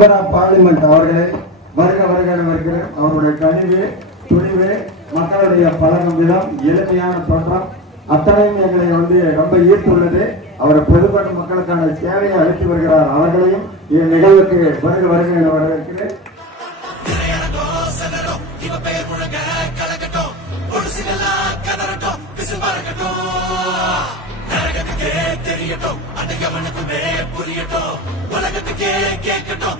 Parliament அவர்களே வருக வருக வருகிறேன். அவருடைய கனிவு துணிவு மக்களுடைய பழகும் விதம் எளிமையான தோற்றம் அத்தனையும் எங்களை ரொம்ப ஈர்த்துள்ளது. அவர் பொதுப்பட்ட மக்களுக்கான சேவையை அளித்து வருகிறார். அவர்களையும் இந்த நிகழ்வுக்கு வருக வருக என வரவேற்கிறேன். தெரியட்டும், அந்த கவனத்துமே புரியட்டும், உலகத்துக்கே கேட்கட்டும்.